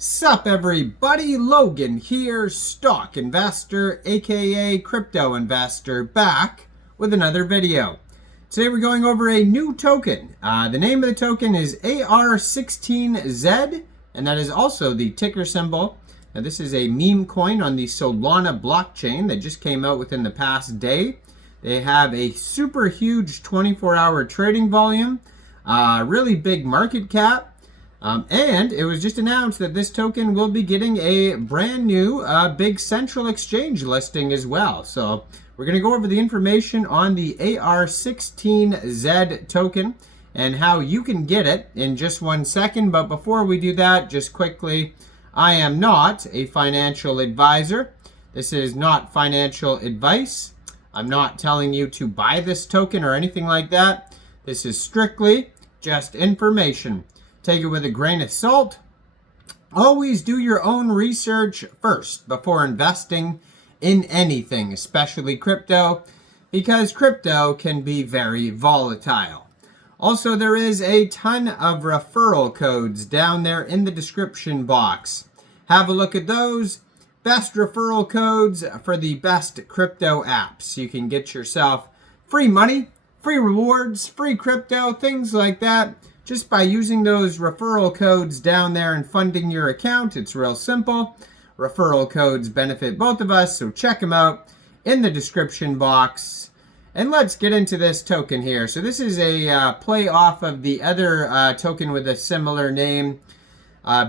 Sup everybody, Logan here, stock investor aka crypto investor, back with another video. Today we're going over a new token. The name of the token is AR16z, and that is also the ticker symbol. Now this is a meme coin on the Solana blockchain that just came out within the past day. They have a super huge 24-hour trading volume, really big market cap. And it was just announced that this token will be getting a brand new big central exchange listing as well. So we're going to go over the information on the AR16z token and how you can get it in just 1 second. But before we do that, just quickly, I am not a financial advisor. This is not financial advice. I'm not telling you to buy this token or anything like that. This is strictly just information. Take it with a grain of salt. Always do your own research first before investing in anything, especially crypto, because crypto can be very volatile. Also, there is a ton of referral codes down there in the description box. Have a look at those. Best referral codes for the best crypto apps. You can get yourself free money, free rewards, free crypto, things like that, just by using those referral codes down there and funding your account. It's real simple. Referral codes benefit both of us, so check them out in the description box. And let's get into this token here. So this is a play off of the other token with a similar name,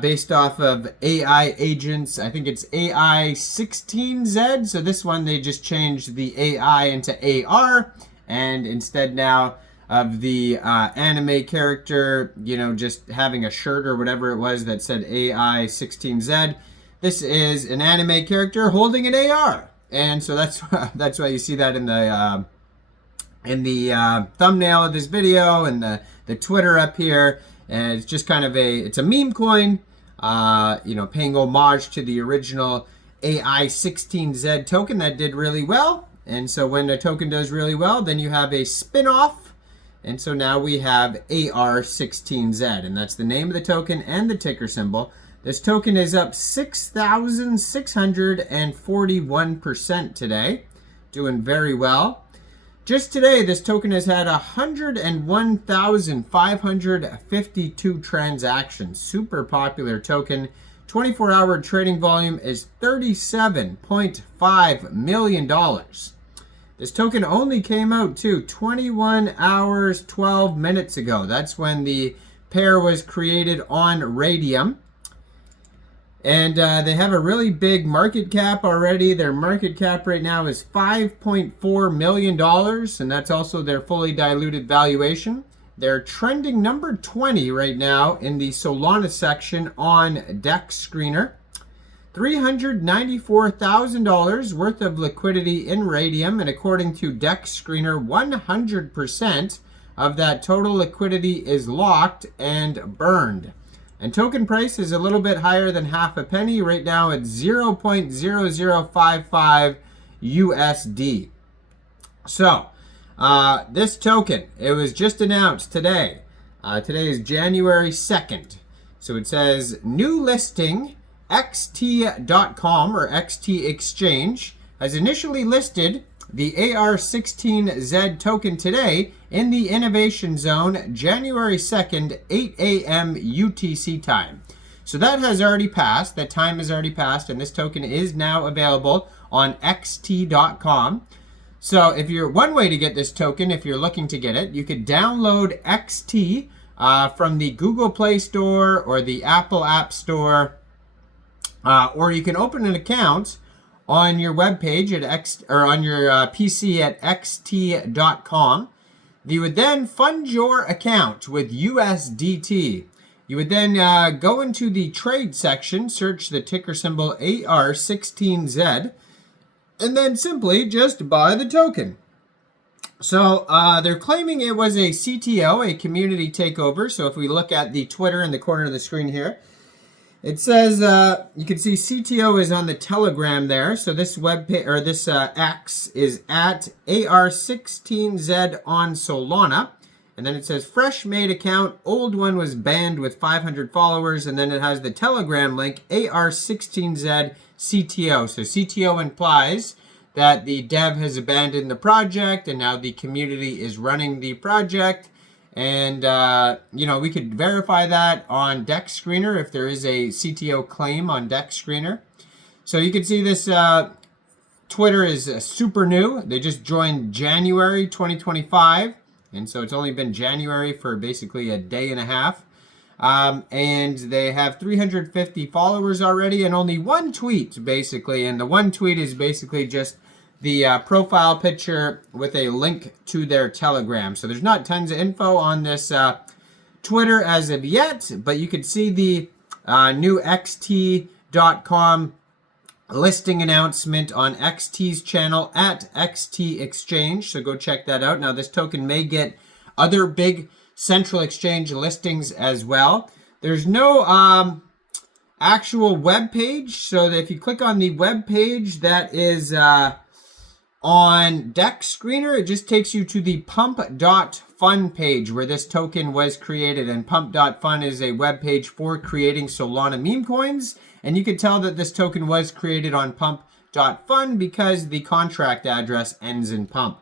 based off of AI agents. I think it's AI16z. So this one, they just changed the AI into AR, and instead now of the anime character, you know, just having a shirt or whatever it was that said AI16z. This is an anime character holding an AR, and so that's why you see that in the thumbnail of this video and the Twitter up here. And it's just kind of it's a meme coin, you know, paying homage to the original AI16z token that did really well. And so when a token does really well, then you have a spin-off. And so now we have AR16z, and that's the name of the token and the ticker symbol. This token is up 6,641% today, doing very well. Just today, this token has had 101,552 transactions. Super popular token. 24-hour trading volume is $37.5 million. This token only came out 21 hours, 12 minutes ago. That's when the pair was created on RAYDIUM. And they have a really big market cap already. Their market cap right now is $5.4 million, and that's also their fully diluted valuation. They're trending number 20 right now in the Solana section on DEX Screener. $394,000 worth of liquidity in RAYDIUM, and according to DEX Screener, 100% of that total liquidity is locked and burned. And token price is a little bit higher than half a penny. Right now it's 0.0055 USD. So, this token, it was just announced today. Today is January 2nd. So it says, new listing, XT.com or XT Exchange has initially listed the AR16z token today in the Innovation Zone, January 2nd, 8 a.m. UTC time. So that has already passed. That time has already passed, and this token is now available on XT.com. So if you're one way to get this token, if you're looking to get it, you could download XT from the Google Play Store or the Apple App Store. Or you can open an account on your webpage at on your PC at xt.com. You would then fund your account with USDT. You would then go into the trade section, search the ticker symbol AR16z, and then simply just buy the token. So they're claiming it was a CTO, a community takeover. So if we look at the Twitter in the corner of the screen here, it says, you can see CTO is on the Telegram there. So this X is at AR16Z on Solana. And then it says fresh made account, old one was banned with 500 followers. And then it has the Telegram link, AR16z CTO. So CTO implies that the dev has abandoned the project and now the community is running the project. And, you know, we could verify that on Dex Screener if there is a CTO claim on Dex Screener. So you can see this Twitter is super new. They just joined January 2025. And so it's only been January for basically a day and a half. And they have 350 followers already and only one tweet, basically. And the one tweet is basically just the profile picture with a link to their Telegram. So there's not tons of info on this Twitter as of yet, but you can see the new XT.com listing announcement on XT's channel at XT Exchange. So go check that out. Now this token may get other big central exchange listings as well. There's no actual web page. So that if you click on the web page that is on Dex Screener, it just takes you to the pump.fun page where this token was created. And pump.fun is a web page for creating Solana meme coins. And you can tell that this token was created on pump.fun because the contract address ends in pump.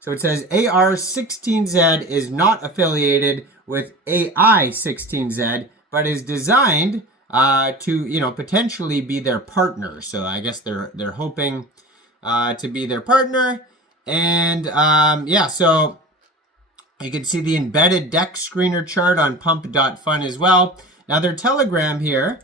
So it says AR16z is not affiliated with AI16z, but is designed to, you know, potentially be their partner. So I guess they're hoping to be their partner. And yeah, so you can see the embedded Dex Screener chart on pump.fun as well. Now their Telegram here,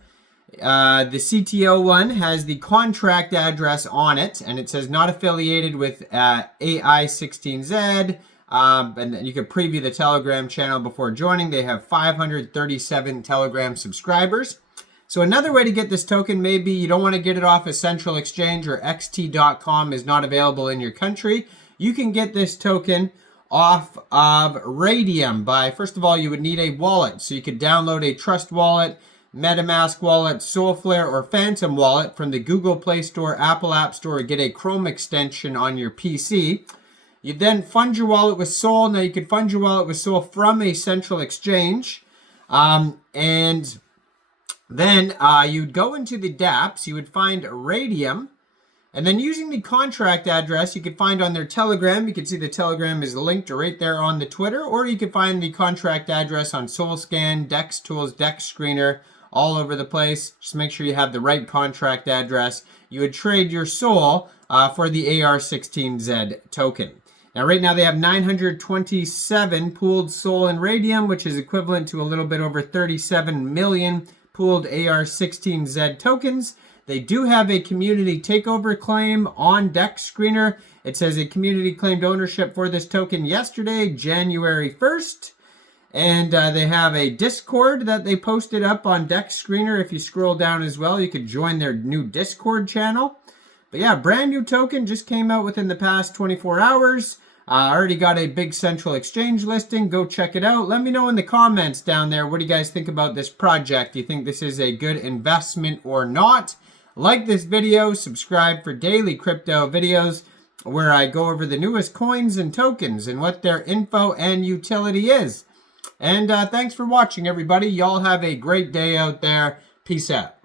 the CTO one has the contract address on it, and it says not affiliated with AI16z. And then you can preview the Telegram channel before joining. They have 537 Telegram subscribers. So another way to get this token, maybe you don't want to get it off a central exchange or xt.com is not available in your country. You can get this token off of RAYDIUM by, first of all, you would need a wallet. So you could download a Trust Wallet, MetaMask wallet, Solflare, or Phantom wallet from the Google Play Store, Apple App Store, or get a Chrome extension on your PC. You then fund your wallet with Sol. Now you can fund your wallet with Sol from a central exchange. And then you'd go into the dApps, you would find RAYDIUM. And then using the contract address you could find on their Telegram, you can see the Telegram is linked right there on the Twitter, or you can find the contract address on SolScan, Dex Tools, Dex Screener, all over the place. Just make sure you have the right contract address. You would trade your Sol for the AR16z token. Now right now they have 927 pooled Sol and RAYDIUM, which is equivalent to a little bit over 37 million pooled AR16z tokens. They do have a community takeover claim on Dex Screener. It says a community claimed ownership for this token yesterday, January 1st. And they have a Discord that they posted up on Dex Screener. If you scroll down as well, you could join their new Discord channel. But yeah, brand new token just came out within the past 24 hours. Already got a big central exchange listing. Go check it out. Let me know in the comments down there. What do you guys think about this project? Do you think this is a good investment or not? Like this video, subscribe for daily crypto videos where I go over the newest coins and tokens and what their info and utility is. And thanks for watching, everybody. Y'all have a great day out there. Peace out.